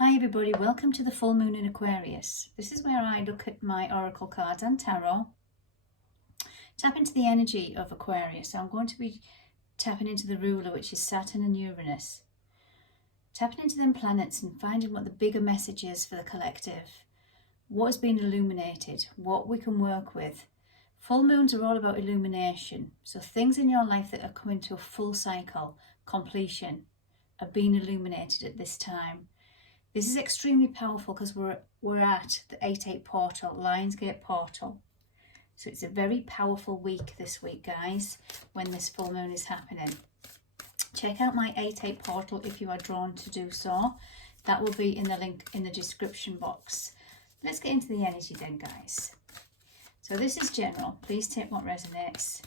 Hi everybody, welcome to the full moon in Aquarius. This is where I look at my oracle cards and tarot, tap into the energy of Aquarius. So I'm going to be tapping into the ruler, which is Saturn and Uranus. Tapping into them planets and finding what the bigger message is for the collective. What has been illuminated, what we can work with. Full moons are all about illumination. So things in your life that are coming to a full cycle, completion, are being illuminated at this time. This is extremely powerful because we're at the 8-8 portal, Lionsgate portal. So it's a very powerful week this week, guys, when this full moon is happening. Check out my 8-8 portal if you are drawn to do so. That will be in the link in the description box. Let's get into the energy then, guys. So this is general. Please take what resonates.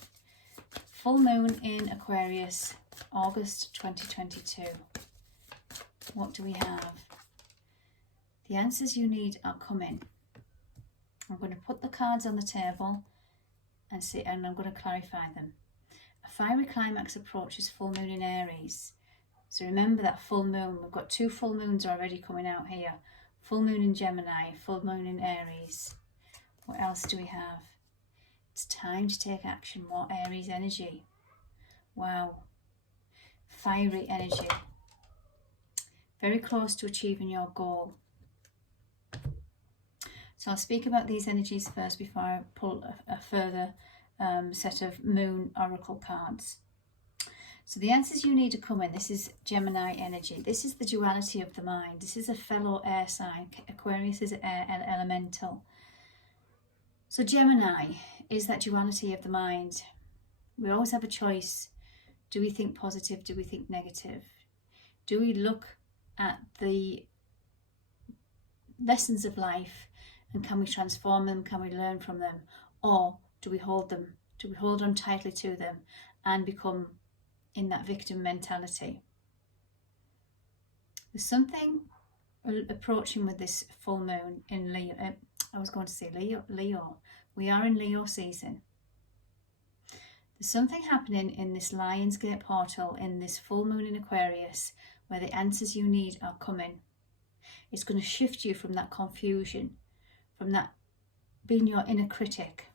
Full moon in Aquarius, August 2022. What do we have? The answers you need are coming. I'm going to put the cards on the table and I'm going to clarify them. A fiery climax approaches full moon in Aries. So remember that full moon. We've got 2 full moons already coming out here. Full moon in Gemini, full moon in Aries. What else do we have? It's time to take action. More Aries energy. Wow. Fiery energy. Very close to achieving your goal. So I'll speak about these energies first before I pull a further set of moon oracle cards. So the answers you need to come in. This is Gemini energy. This is the duality of the mind. This is a fellow air sign. Aquarius is air elemental. So Gemini is that duality of the mind. We always have a choice. Do we think positive? Do we think negative? Do we look at the lessons of life and can we transform them? Can we learn from them? Or do we hold them? Do we hold on tightly to them and become in that victim mentality? There's something approaching with this full moon in Leo. I was going to say Leo. We are in Leo season. There's something happening in this Lionsgate portal, in this full moon in Aquarius, where the answers you need are coming. It's going to shift you from that confusion, from that being your inner critic.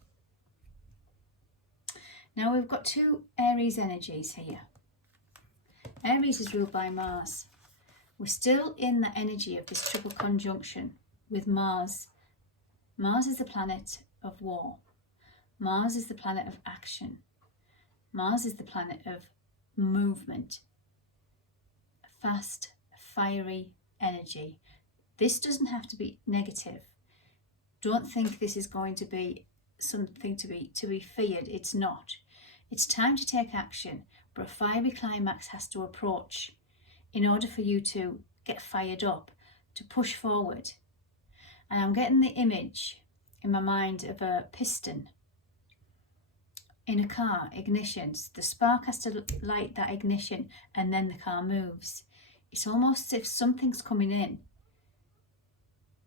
Now we've got 2 Aries energies here. Aries is ruled by Mars. We're still in the energy of this triple conjunction with Mars. Mars is the planet of war. Mars is the planet of action. Mars is the planet of movement. Fast, fiery energy. This doesn't have to be negative. Don't think this is going to be something to be feared. It's not. It's time to take action, but a fiery climax has to approach in order for you to get fired up, to push forward. And I'm getting the image in my mind of a piston in a car, ignition. The spark has to light that ignition and then the car moves. It's almost as if something's coming in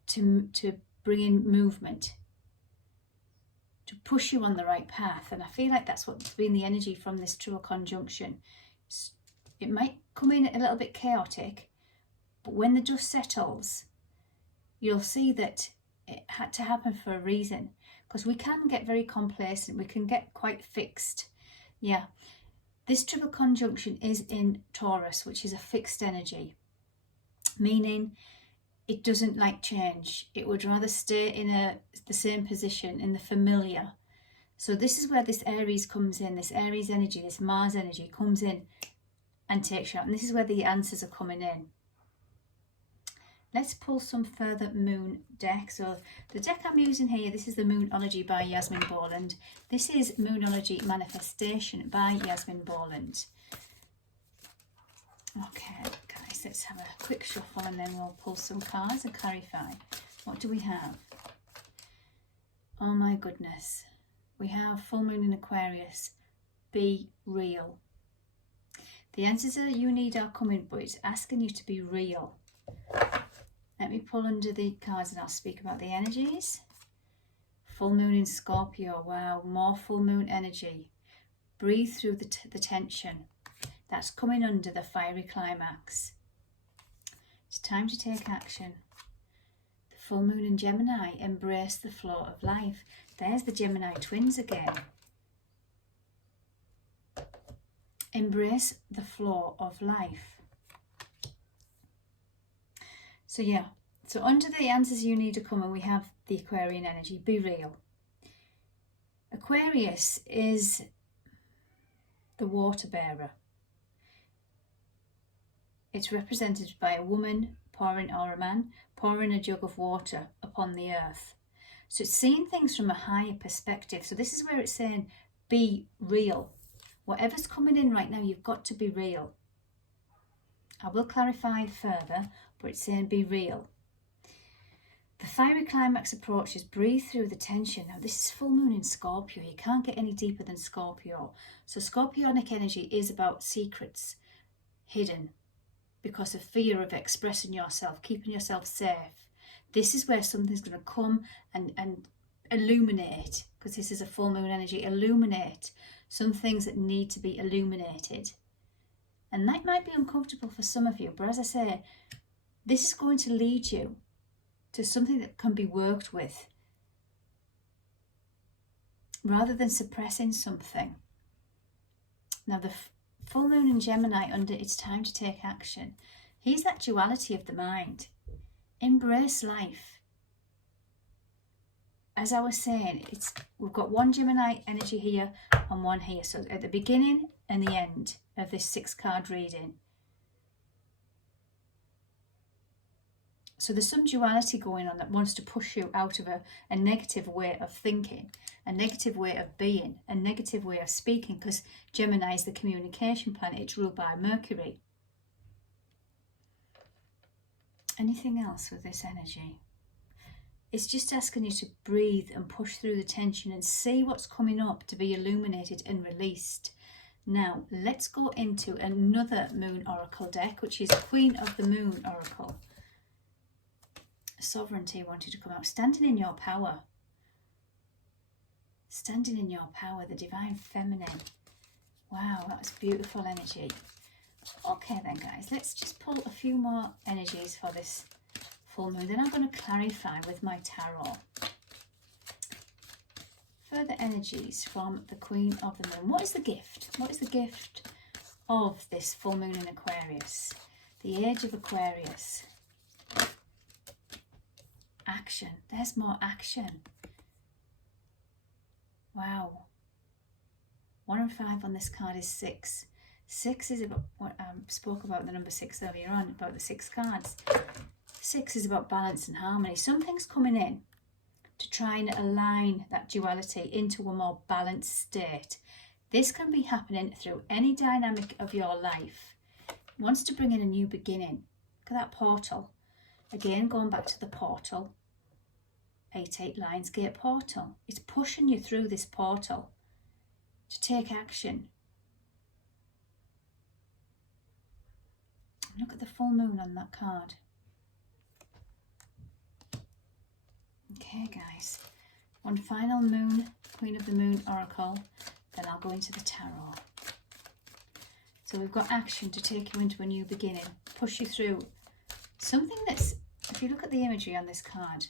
to bring in movement, to push you on the right path. And I feel like that's what's been the energy from this triple conjunction. It might come in a little bit chaotic, but when the dust settles, you'll see that it had to happen for a reason, because we can get very complacent, we can get quite fixed. Yeah, this triple conjunction is in Taurus, which is a fixed energy, meaning it doesn't like change. It would rather stay in the same position, in the familiar. So this is where this Aries comes in, this Aries energy, this Mars energy comes in and takes you out. And this is where the answers are coming in. Let's pull some further moon deck. So the deck I'm using here, this is the Moonology by Yasmin Boland. This is Moonology Manifestation by Yasmin Boland. Okay, guys, let's have a quick shuffle and then we'll pull some cards and clarify. What do we have? Oh my goodness. We have full moon in Aquarius. Be real. The answers that you need are coming, but it's asking you to be real. Let me pull under the cards and I'll speak about the energies. Full moon in Scorpio. Wow, more full moon energy. Breathe through the tension. That's coming under the fiery climax. It's time to take action. The full moon in Gemini, embrace the flow of life. There's the Gemini twins again. Embrace the flow of life. So yeah, so under the answers you need to come, and we have the Aquarian energy. Be real. Aquarius is the water bearer. It's represented by a woman pouring, or a man pouring a jug of water upon the earth. So it's seeing things from a higher perspective. So this is where it's saying, be real. Whatever's coming in right now, you've got to be real. I will clarify further, but it's saying be real. The fiery climax approaches. Breathe through the tension. Now this is full moon in Scorpio. You can't get any deeper than Scorpio. So Scorpionic energy is about secrets hidden because of fear of expressing yourself, keeping yourself safe. This is where something's going to come and illuminate, because this is a full moon energy, illuminate some things that need to be illuminated. And that might be uncomfortable for some of you, but as I say, this is going to lead you to something that can be worked with, rather than suppressing something. Now the full moon in Gemini, under it's time to take action. Here's that duality of the mind. Embrace life. As I was saying, we've got one Gemini energy here and one here. So at the beginning and the end of this 6-card reading. So there's some duality going on that wants to push you out of a negative way of thinking, a negative way of being, a negative way of speaking, because Gemini is the communication planet. It's ruled by Mercury. Anything else with this energy? It's just asking you to breathe and push through the tension and see what's coming up to be illuminated and released. Now, let's go into another Moon Oracle deck, which is Queen of the Moon Oracle. Sovereignty wanted to come out. Standing in your power. Standing in your power, the Divine Feminine. Wow, that was beautiful energy. Okay then, guys, let's just pull a few more energies for this full moon. Then I'm going to clarify with my tarot. Further energies from the Queen of the Moon. What is the gift? What is the gift of this full moon in Aquarius? The Age of Aquarius. Action. There's more action. Wow. 1 and 5 on this card is 6. 6 is about what I spoke about, the number 6 earlier on, about the 6 cards. 6 is about balance and harmony. Something's coming in to try and align that duality into a more balanced state. This can be happening through any dynamic of your life. It wants to bring in a new beginning. Look at that portal. Again, going back to the portal. 8-8 Lionsgate portal. It's pushing you through this portal to take action. Look at the full moon on that card. Okay, guys. One final moon, Queen of the Moon Oracle. Then I'll go into the tarot. So we've got action to take you into a new beginning. Push you through something that's, if you look at the imagery on this card.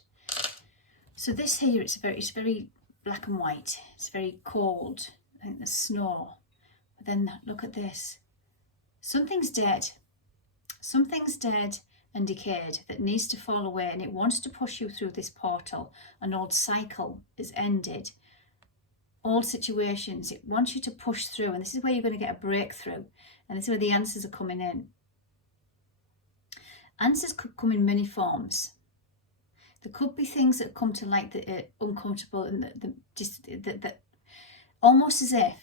So this here, it's very black and white. It's very cold. I think there's snow. But then look at this. Something's dead. Something's dead and decayed that needs to fall away, and it wants to push you through this portal. An old cycle is ended. Old situations, it wants you to push through, and this is where you're going to get a breakthrough, and this is where the answers are coming in. Answers could come in many forms. There could be things that come to light that are uncomfortable and that almost as if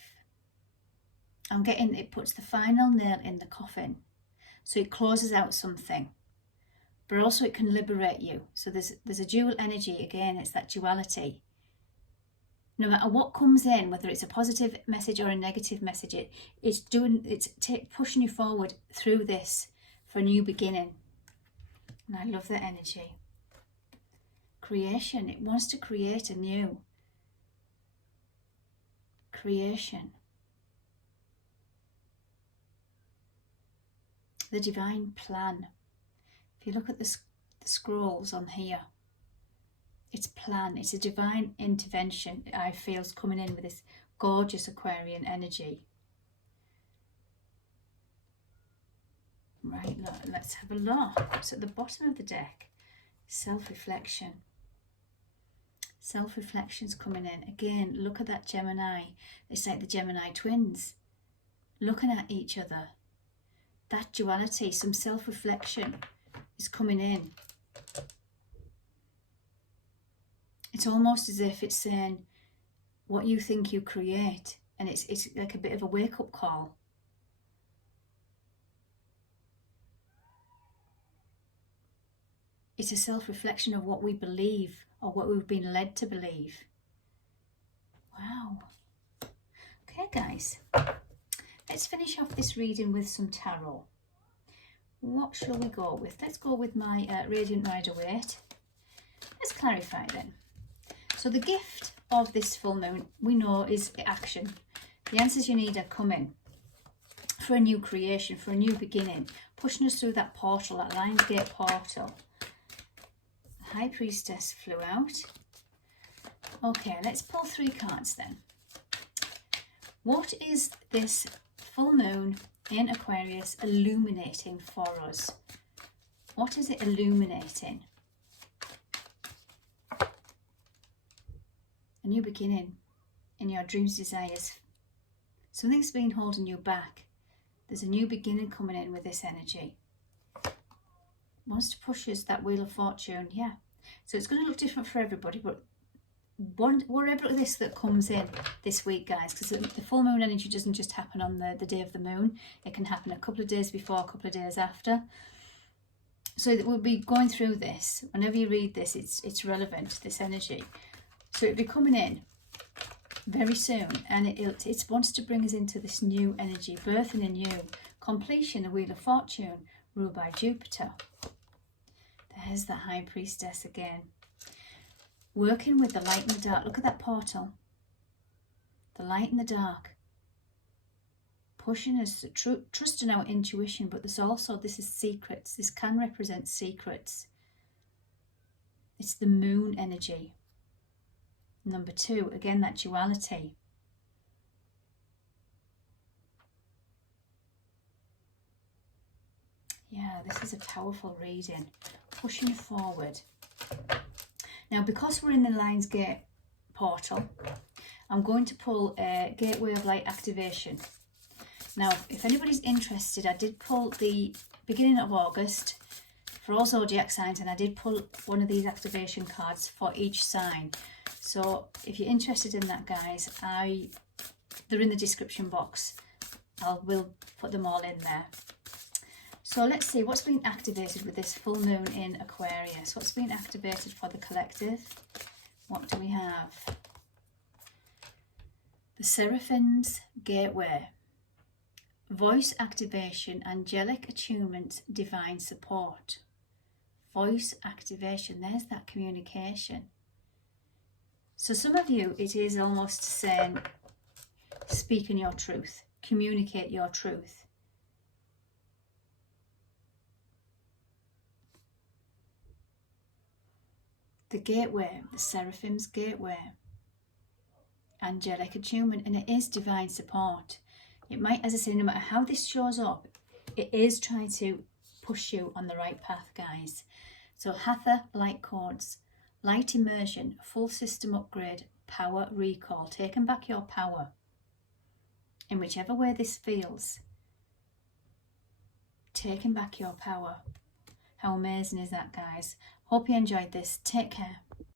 I'm getting, it puts the final nail in the coffin. So it closes out something, but also it can liberate you. So there's a dual energy. Again, it's that duality. No matter what comes in, whether it's a positive message or a negative message, it's pushing you forward through this for a new beginning. And I love that energy. Creation, it wants to create anew. Creation. The divine plan. If you look at the scrolls on here, it's plan, it's a divine intervention I feel is coming in with this gorgeous Aquarian energy. Right, look, let's have a look. So at the bottom of the deck, self-reflection. Self-reflection's coming in. Again, look at that Gemini. It's like the Gemini twins looking at each other. That duality, some self-reflection is coming in. It's almost as if it's saying what you think you create, and it's like a bit of a wake-up call. It's a self-reflection of what we believe or what we've been led to believe. Wow. Okay, guys. Let's finish off this reading with some tarot. What shall we go with? Let's go with my Radiant Rider-Waite. Let's clarify then. So the gift of this full moon, we know, is action. The answers you need are coming for a new creation, for a new beginning, pushing us through that portal, that Lionsgate portal. High Priestess flew out. Okay, let's pull 3 cards then. What is this full moon in Aquarius illuminating for us? What is it illuminating? A new beginning in your dreams, desires. Something's been holding you back. There's a new beginning coming in with this energy. Wants to push us that Wheel of Fortune, yeah. So it's going to look different for everybody, but whatever it is that comes in this week, guys, because the full moon energy doesn't just happen on the day of the moon. It can happen a couple of days before, a couple of days after. So that we'll be going through this. Whenever you read this, it's relevant, this energy. So it'll be coming in very soon, and it wants to bring us into this new energy, birthing a new completion, the Wheel of Fortune, ruled by Jupiter. There's the High Priestess again. Working with the light and the dark. Look at that portal. The light and the dark. Pushing us, trusting our intuition, but there's also, this is secrets. This can represent secrets. It's the moon energy. Number 2, again, that duality. Yeah, this is a powerful reading. Pushing forward. Now, because we're in the Lionsgate portal, I'm going to pull a Gateway of Light activation. Now, if anybody's interested, I did pull the beginning of August for all zodiac signs, and I did pull one of these activation cards for each sign. So if you're interested in that, guys, they're in the description box. We'll put them all in there. So let's see what's been activated with this full moon in Aquarius. What's been activated for the collective? What do we have? The Seraphim's Gateway. Voice activation, angelic attunement, divine support. Voice activation, there's that communication. So some of you, it is almost saying, speak in your truth, communicate your truth. The gateway, the Seraphim's Gateway, angelic attunement, and it is divine support. It might, as I say, no matter how this shows up, it is trying to push you on the right path, guys. So Hatha light codes, light immersion, full system upgrade, power recall, taking back your power. In whichever way this feels, taking back your power. How amazing is that, guys? Hope you enjoyed this. Take care.